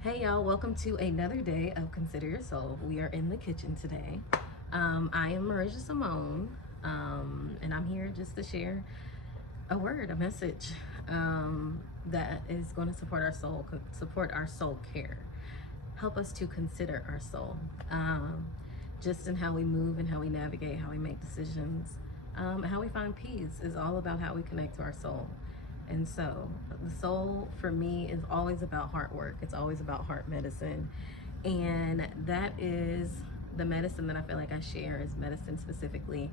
Hey y'all, welcome to another day of Consider Your Soul. We are in the kitchen today. I am Marisha Simone, and I'm here just to share a word, a message that is going to support our soul care, help us to consider our soul, just in how we move and how we navigate, how we make decisions, how we find peace is all about how we connect to our soul. And so the soul for me is always about heart work. It's always about heart medicine. And that is the medicine that I feel like I share is medicine specifically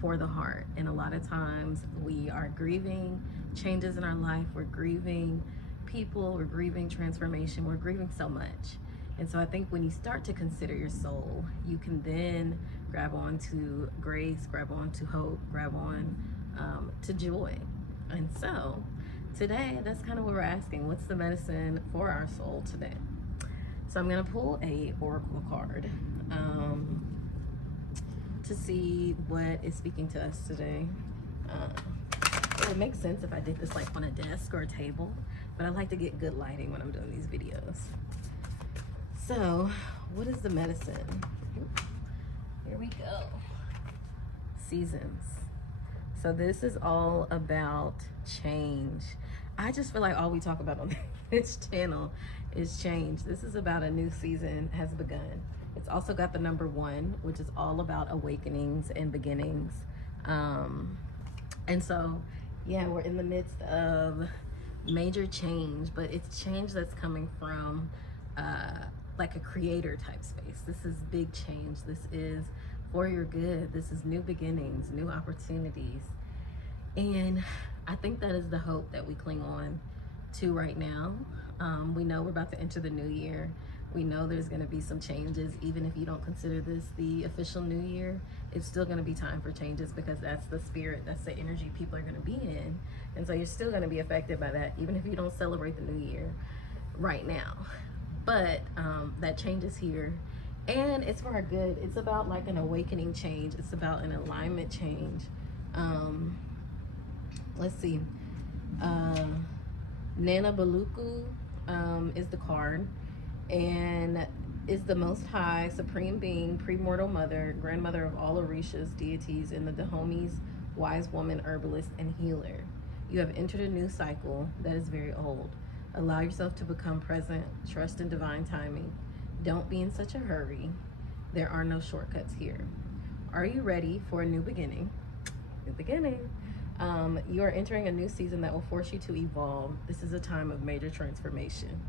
for the heart. And a lot of times we are grieving changes in our life. We're grieving people, we're grieving transformation, we're grieving so much. And so I think when you start to consider your soul, you can then grab on to grace, grab on to hope, grab on to joy. And so today, that's kind of what we're asking. What's the medicine for our soul today? So I'm going to pull a oracle card to see what is speaking to us today. It would make sense if I did this like on a desk or a table, but I like to get good lighting when I'm doing these videos. So what is the medicine? Here we go. Seasons. So this is all about change. I just feel like all we talk about on this channel is change. This is about a new season has begun. It's also got the number 1, which is all about awakenings and beginnings. And so, yeah, we're in the midst of major change, but it's change that's coming from like a creator type space. This is big change. This is for your good. This is new beginnings, new opportunities. And I think that is the hope that we cling on to right now. We know we're about to enter the new year. We know there's going to be some changes. Even if you don't consider this the official new year, it's still going to be time for changes because that's the spirit, that's the energy people are going to be in. And so you're still going to be affected by that, even if you don't celebrate the new year right now. But that change is here. And it's for our good. It's about like an awakening change. It's about an alignment change. Let's see. Nana Baluku is the card. And is the Most High, Supreme Being, Premortal Mother, Grandmother of all Orishas, deities, and the Dahomis, Wise Woman, Herbalist, and Healer. You have entered a new cycle that is very old. Allow yourself to become present. Trust in divine timing. Don't be in such a hurry. There are no shortcuts here. Are you ready for a new beginning? New beginning. You are entering a new season that will force you to evolve. This is a time of major transformation.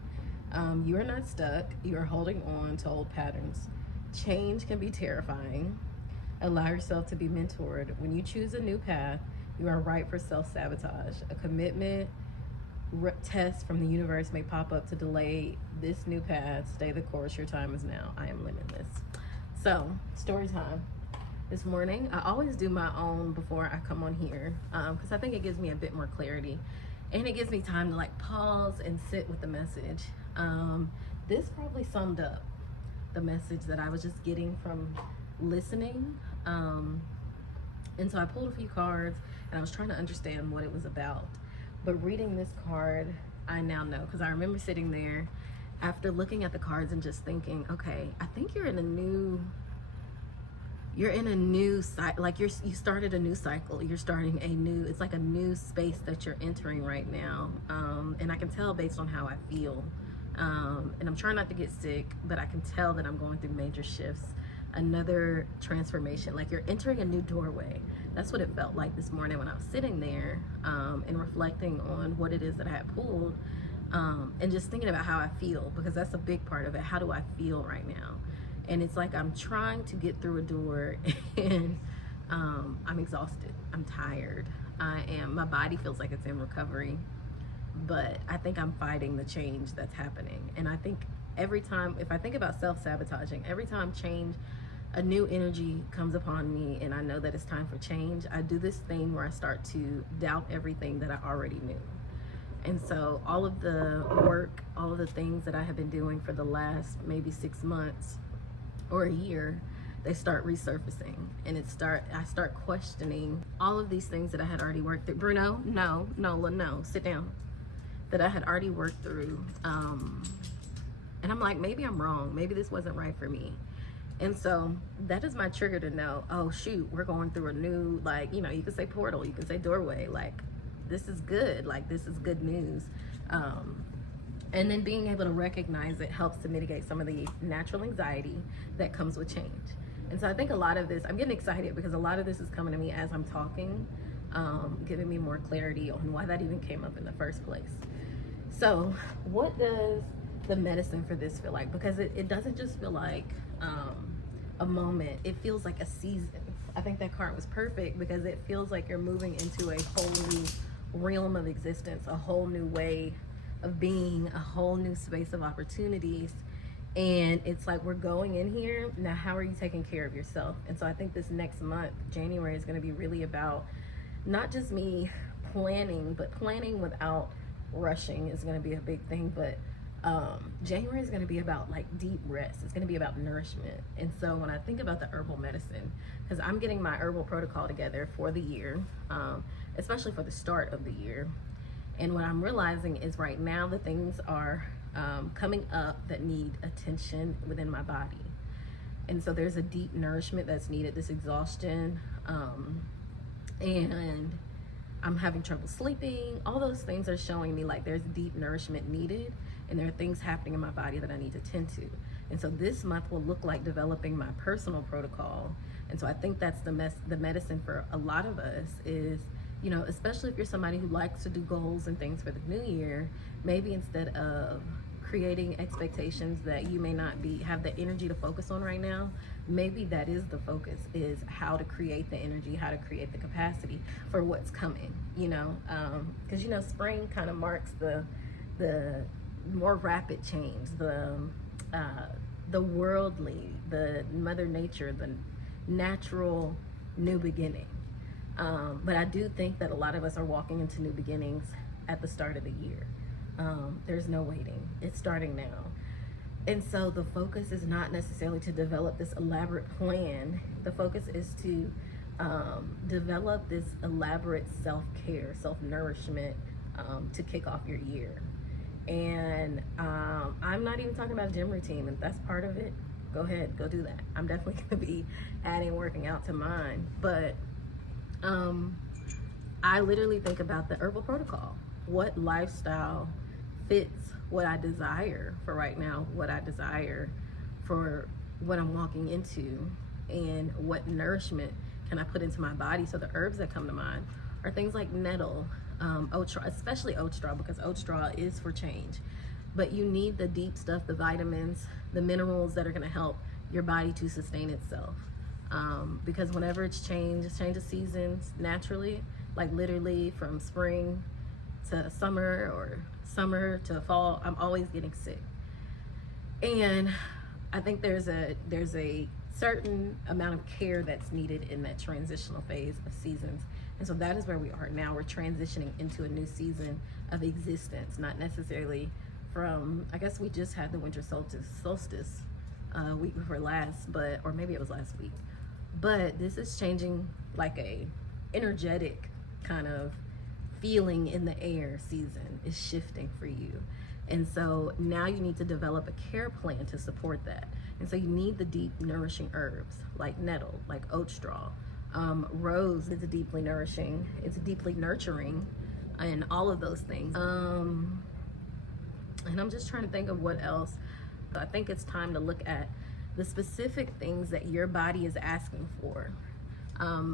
You are not stuck. You are holding on to old patterns. Change can be terrifying. Allow yourself to be mentored. When you choose a new path, you are ripe for self-sabotage. A commitment test from the universe may pop up to delay this new path. Stay the course. Your time is now. I am limitless. So, story time. This morning, I always do my own before I come on here because I think it gives me a bit more clarity and it gives me time to like pause and sit with the message. This probably summed up the message that I was just getting from listening. And so I pulled a few cards and I was trying to understand what it was about. But reading this card, I now know, because I remember sitting there after looking at the cards and just thinking, okay, I think you're in a new cycle, like you started a new cycle. You're starting a new, it's like a new space that you're entering right now. And I can tell based on how I feel. And I'm trying not to get sick, but I can tell that I'm going through major shifts, another transformation, like you're entering a new doorway. That's what it felt like this morning when I was sitting there and reflecting on what it is that I had pulled and just thinking about how I feel, because that's a big part of it. How do I feel right now? And it's like I'm trying to get through a door and I'm exhausted. I'm tired. My body feels like it's in recovery, but I think I'm fighting the change that's happening. And I think every time, if I think about self-sabotaging, every time a new energy comes upon me and I know that it's time for change, I do this thing where I start to doubt everything that I already knew. And so all of the work, all of the things that I have been doing for the last maybe 6 months or a year, they start resurfacing, and I start questioning all of these things that I had already worked through. Bruno, no, sit down. That I had already worked through. And I'm like, maybe I'm wrong. Maybe this wasn't right for me. And so that is my trigger to know, oh shoot, we're going through a new, like, you know, you can say portal, you can say doorway, like this is good, like this is good news. And then being able to recognize it helps to mitigate some of the natural anxiety that comes with change. And so I think a lot of this, I'm getting excited because a lot of this is coming to me as I'm talking, giving me more clarity on why that even came up in the first place. So what does the medicine for this feel like? Because it doesn't just feel like a moment, it feels like a season. I think that card was perfect because it feels like you're moving into a whole new realm of existence, a whole new way of being, a whole new space of opportunities. And it's like, we're going in here now, how are you taking care of yourself? And so I think this next month, January, is going to be really about not just me planning, but planning without rushing is going to be a big thing. But January is going to be about like deep rest. It's going to be about nourishment. And so when I think about the herbal medicine, because I'm getting my herbal protocol together for the year, especially for the start of the year. And what I'm realizing is right now the things are coming up that need attention within my body. And so there's a deep nourishment that's needed, this exhaustion, and I'm having trouble sleeping. All those things are showing me like there's deep nourishment needed, and there are things happening in my body that I need to tend to. And so this month will look like developing my personal protocol. And so I think that's the medicine for a lot of us is, you know, especially if you're somebody who likes to do goals and things for the new year, maybe instead of creating expectations that you may not have the energy to focus on right now, maybe that is the focus, is how to create the energy, how to create the capacity for what's coming, you know, because you know, spring kind of marks the more rapid change, the worldly, the mother nature, the natural new beginning. But I do think that a lot of us are walking into new beginnings at the start of the year. There's no waiting. It's starting now. And so the focus is not necessarily to develop this elaborate plan. The focus is to develop this elaborate self-care, self-nourishment to kick off your year. And I'm not even talking about gym routine. If that's part of it, go ahead, go do that. I'm definitely going to be adding working out to mine. But I literally think about the herbal protocol. What lifestyle fits what I desire for right now, what I desire for what I'm walking into, and what nourishment can I put into my body. So the herbs that come to mind are things like nettle, oat straw, especially oat straw, because oat straw is for change. But you need the deep stuff, the vitamins, the minerals that are going to help your body to sustain itself. Because whenever it's change of seasons naturally, like literally from spring to summer or summer to fall, I'm always getting sick. And I think there's a certain amount of care that's needed in that transitional phase of seasons. And so that is where we are now. We're transitioning into a new season of existence, not necessarily from, I guess we just had the winter solstice week before last, or maybe it was last week. But this is changing like a energetic kind of feeling in the air. Season is shifting for you. And so now you need to develop a care plan to support that. And so you need the deep nourishing herbs like nettle, like oat straw. Rose is deeply nourishing, it's deeply nurturing, and all of those things. And I'm just trying to think of what else. I think it's time to look at the specific things that your body is asking for.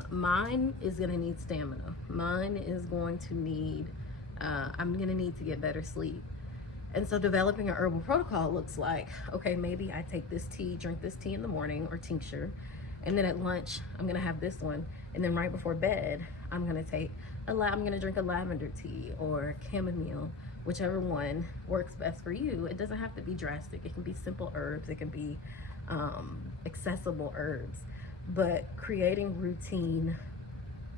Mine is gonna need stamina. Mine is going to need, I'm gonna need to get better sleep. And so developing an herbal protocol looks like, okay, maybe I take this tea, drink this tea in the morning or tincture, and then at lunch, I'm gonna have this one. And then right before bed, I'm gonna drink a lavender tea or chamomile, whichever one works best for you. It doesn't have to be drastic. It can be simple herbs. It can be accessible herbs, but creating routine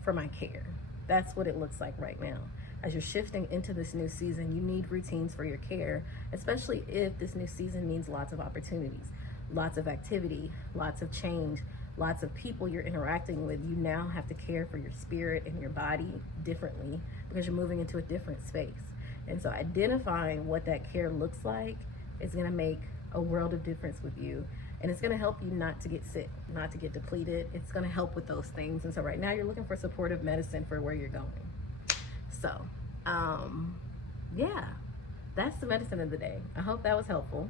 for my care. That's what it looks like right now. As you're shifting into this new season, you need routines for your care, especially if this new season means lots of opportunities, lots of activity, lots of change, lots of people you're interacting with. You now have to care for your spirit and your body differently because you're moving into a different space. And so identifying what that care looks like is going to make a world of difference with you. And it's going to help you not to get sick, not to get depleted. It's going to help with those things. And so right now you're looking for supportive medicine for where you're going. So, yeah, that's the medicine of the day. I hope that was helpful.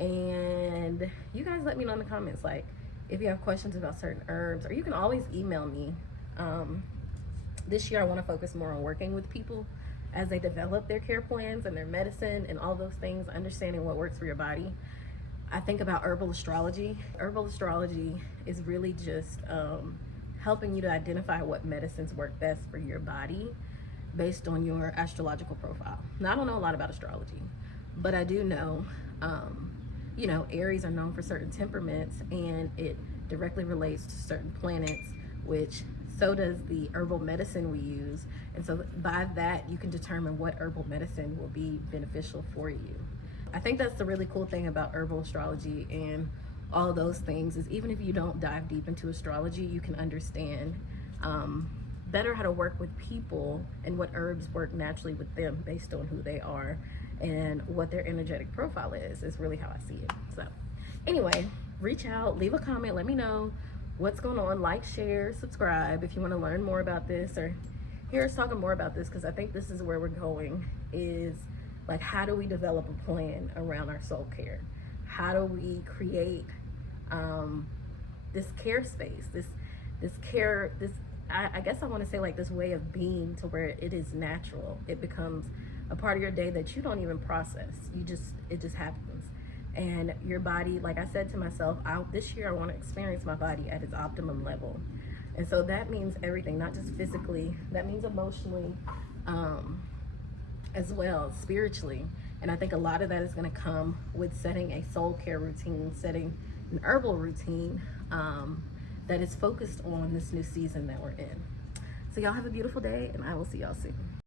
And you guys let me know in the comments, like, if you have questions about certain herbs, or you can always email me. This year I want to focus more on working with people as they develop their care plans and their medicine and all those things, understanding what works for your body. I think about herbal astrology. Herbal astrology is really just helping you to identify what medicines work best for your body based on your astrological profile. Now, I don't know a lot about astrology, but I do know, you know, Aries are known for certain temperaments, and it directly relates to certain planets, which so does the herbal medicine we use. And so by that, you can determine what herbal medicine will be beneficial for you. I think that's the really cool thing about herbal astrology and all those things, is even if you don't dive deep into astrology, you can understand better how to work with people and what herbs work naturally with them based on who they are and what their energetic profile is really how I see it. So anyway, reach out, leave a comment, let me know what's going on, like, share, subscribe if you want to learn more about this or hear us talking more about this, because I think this is where we're going, is like, how do we develop a plan around our soul care? How do we create this care space, this care, I guess I want to say like this way of being to where it is natural. It becomes a part of your day that you don't even process. It just happens. And your body, like I said to myself, this year I want to experience my body at its optimum level. And so that means everything, not just physically, that means emotionally, as well, spiritually. And I think a lot of that is going to come with setting a soul care routine, setting an herbal routine that is focused on this new season that we're in. So y'all have a beautiful day, and I will see y'all soon.